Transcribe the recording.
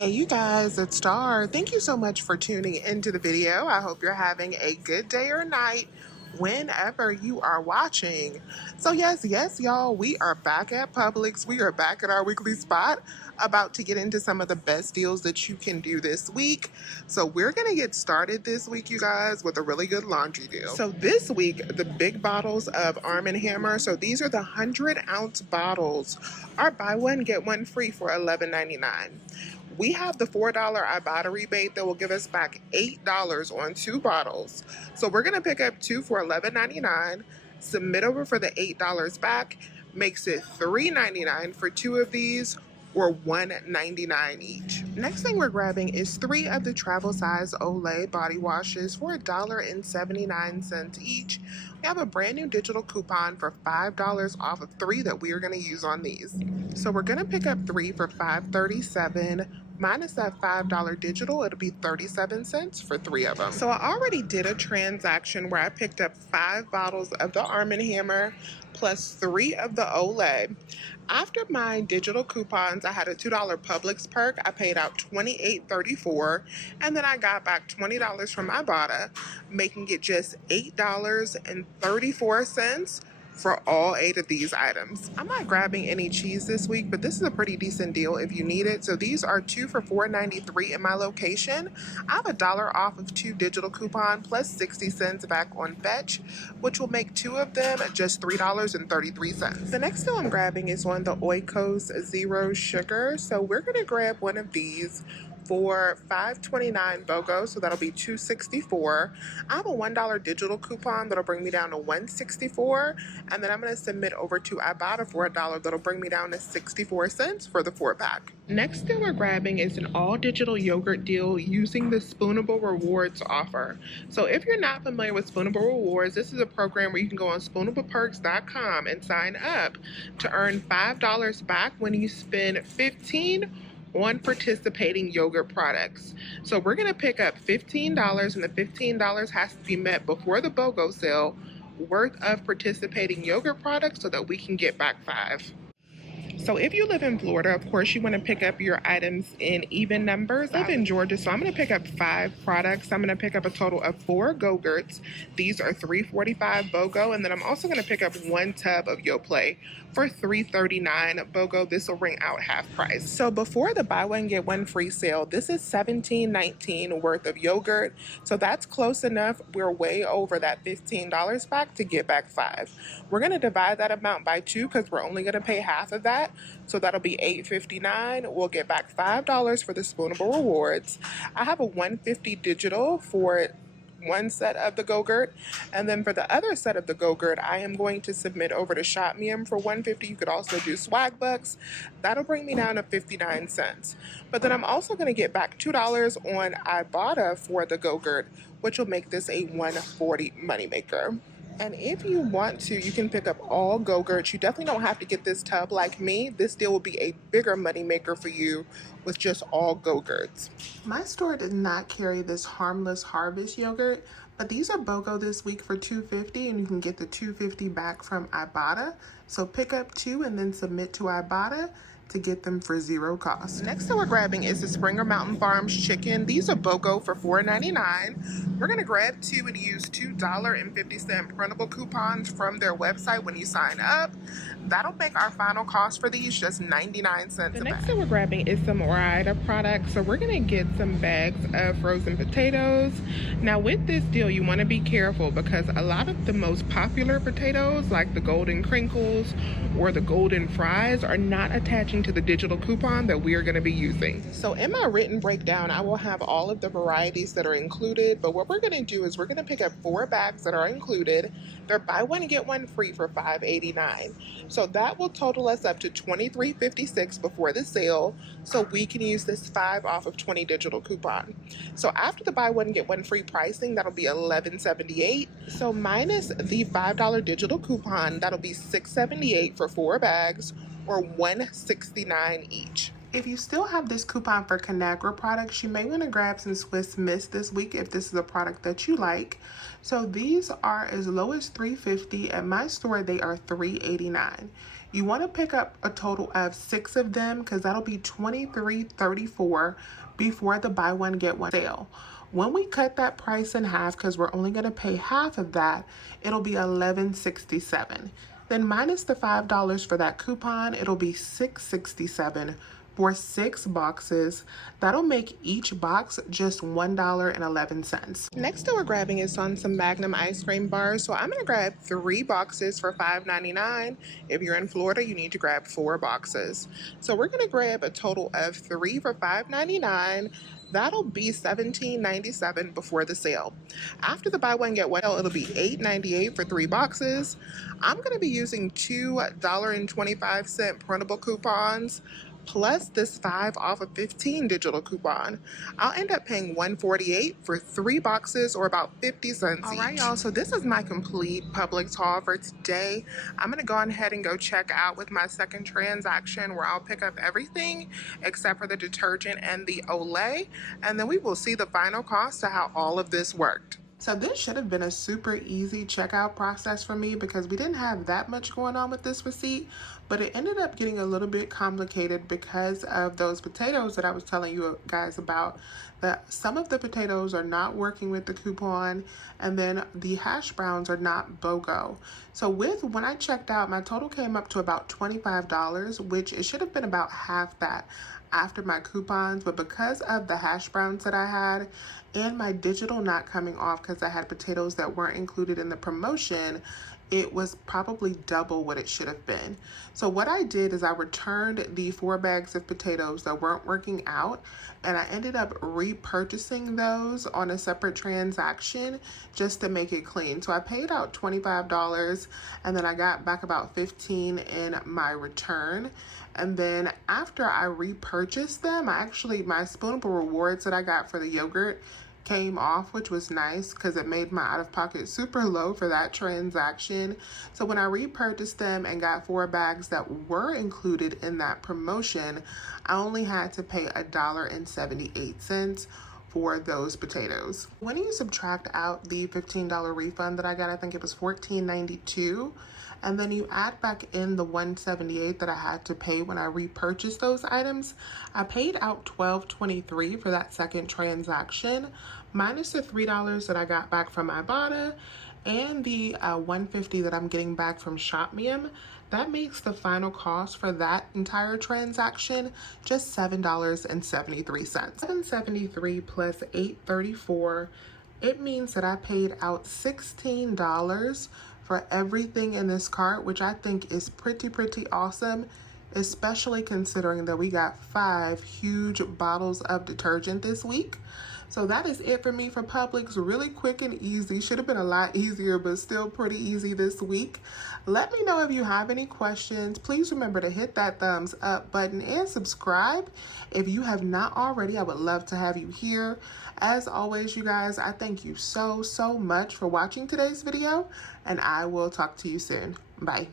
Hey you guys, it's Star. Thank you so much for tuning into the video. I hope you're having a good day or night whenever you are watching. So yes, y'all, we are back at Publix. We are back at our weekly spot, about to get into some of the best deals that you can do this week. So we're gonna get started this week, you guys, with a really good laundry deal. So this week, the big bottles of Arm & Hammer, so these are the 100-ounce bottles, are buy one, get one free for $11.99. We have the $4 Ibotta rebate that will give us back $8 on 2 bottles. So we're going to pick up 2 for $11.99, submit over for the $8 back, makes it $3.99 for 2 of these, or $1.99 each. Next thing we're grabbing is 3 of the travel size Olay body washes for $1.79 each. We have a brand new digital coupon for $5 off of 3 that we are going to use on these. So we're going to pick up 3 for $5.37. Minus that $5 digital, it'll be 37 cents for 3 of them. So I already did a transaction where I picked up 5 bottles of the Arm & Hammer plus 3 of the Olay. After my digital coupons, I had a $2 Publix perk. I paid out $28.34, and then I got back $20 from Ibotta, making it just $8.34 for all 8 of these items. I'm not grabbing any cheese this week, but this is a pretty decent deal if you need it. So these are 2 for $4.93 in my location. I have $1 off of 2 digital coupon plus 60 cents back on Fetch, which will make 2 of them just $3.33. The next deal I'm grabbing is one of the Oikos Zero Sugar. So we're gonna grab one of these for $5.29 BOGO, so that'll be $2.64. I have a $1 digital coupon that'll bring me down to $1.64, and then I'm going to submit over to Ibotta for $1 that'll bring me down to 64 cents for the 4-pack. Next deal we're grabbing is an all digital yogurt deal using the Spoonable Rewards offer. So if you're not familiar with Spoonable Rewards, this is a program where you can go on spoonableperks.com and sign up to earn $5 back when you spend 15 on participating yogurt products. So we're going to pick up $15, and the $15 has to be met before the BOGO sale worth of participating yogurt products so that we can get back 5. So if you live in Florida, of course, you want to pick up your items in even numbers. I live in Georgia, so I'm going to pick up 5 products. I'm going to pick up a total of 4 Go-Gurts. These are $3.45 BOGO, and then I'm also going to pick up 1 tub of Yoplait for $3.39 BOGO. This will ring out half price. So before the buy one get one free sale, this is $17.19 worth of yogurt. So that's close enough. We're way over that $15 back to get back 5. We're going to divide that amount by 2 because we're only going to pay half of that. So that'll be $8.59. We'll get back $5 for the Spoonable Rewards. I have a $1.50 digital for 1 set of the Go-Gurt, and then for the other set of the Go-Gurt, I am going to submit over to Shopmium for $1.50. You could also do swag bucks. That'll bring me down to 59 cents. But then I'm also going to get back $2 on Ibotta for the Go-Gurt, which will make this a $1.40 moneymaker. And if you want to, you can pick up all Go-Gurts. You definitely don't have to get this tub like me. This deal will be a bigger moneymaker for you with just all Go-Gurts. My store did not carry this Harmless Harvest yogurt, but these are BOGO this week for $2.50, and you can get the $2.50 back from Ibotta. So pick up 2 and then submit to Ibotta to get them for 0 cost. Next that we're grabbing is the Springer Mountain Farms chicken. These are BOGO for $4.99. We're gonna grab 2 and use $2.50 printable coupons from their website when you sign up. That'll make our final cost for these just 99 cents. The next that we're grabbing is some Ore-Ida products. So we're gonna get some bags of frozen potatoes. Now with this deal, you wanna be careful because a lot of the most popular potatoes, like the Golden Crinkles or the Golden Fries, are not attaching to the digital coupon that we are going to be using. So in my written breakdown, I will have all of the varieties that are included, but what we're going to do is we're going to pick up 4 bags that are included. They're buy one get one free for $5.89. So that will total us up to $23.56 before the sale, so we can use this 5 off of 20 digital coupon. So after the buy one get one free pricing, that'll be $11.78. So minus the $5 digital coupon, that'll be $6.78 for 4 bags, or $1.69 each. If you still have this coupon for Conagra products, you may want to grab some Swiss Miss this week if this is a product that you like. So these are as low as $3.50. At my store, they are $3.89. You want to pick up a total of 6 of them because that'll be $23.34 before the buy one get one sale. When we cut that price in half, because we're only going to pay half of that, it'll be $11.67. Then minus the $5 for that coupon, it'll be $6.67 for 6 boxes. That'll make each box just $1.11. Next that we're grabbing is on some Magnum ice cream bars. So I'm gonna grab 3 boxes for $5.99. If you're in Florida, you need to grab 4 boxes. So we're gonna grab a total of 3 for $5.99. That'll be $17.97 before the sale. After the buy one get one sale, it'll be $8.98 for 3 boxes. I'm going to be using $2.25 printable coupons plus this 5 off of 15 digital coupon. I'll end up paying $1.48 for 3 boxes, or about 50 cents each. All right, y'all, so this is my complete Publix haul for today. I'm gonna go ahead and go check out with my second transaction where I'll pick up everything except for the detergent and the Olay, and then we will see the final cost of how all of this worked. So this should have been a super easy checkout process for me because we didn't have that much going on with this receipt, but it ended up getting a little bit complicated because of those potatoes that I was telling you guys about. That some of the potatoes are not working with the coupon, and then the hash browns are not BOGO. So when I checked out, my total came up to about $25, which it should have been about half that after my coupons, but because of the hash browns that I had and my digital not coming off because I had potatoes that weren't included in the promotion, it was probably double what it should have been. So what I did is I returned the 4 bags of potatoes that weren't working out, and I ended up repurchasing those on a separate transaction just to make it clean. So I paid out $25, and then I got back about $15 in my return. And then after I repurchased them, my Spoonable rewards that I got for the yogurt came off, which was nice because it made my out-of-pocket super low for that transaction. So when I repurchased them and got 4 bags that were included in that promotion, I only had to pay $1.78 for those potatoes. When you subtract out the $15 refund that I got, I think it was $14.92, and then you add back in the $1.78 that I had to pay when I repurchased those items, I paid out $12.23 for that second transaction, minus the $3 that I got back from Ibotta and the $1.50 that I'm getting back from Shopmium. That makes the final cost for that entire transaction just $7.73. $7.73 plus $8.34. It means that I paid out $16 for everything in this cart, which I think is pretty awesome, especially considering that we got 5 huge bottles of detergent this week. So that is it for me for Publix. Really quick and easy. Should have been a lot easier, but still pretty easy this week. Let me know if you have any questions. Please remember to hit that thumbs up button and subscribe if you have not already. I would love to have you here. As always, you guys, I thank you so much for watching today's video, and I will talk to you soon. Bye.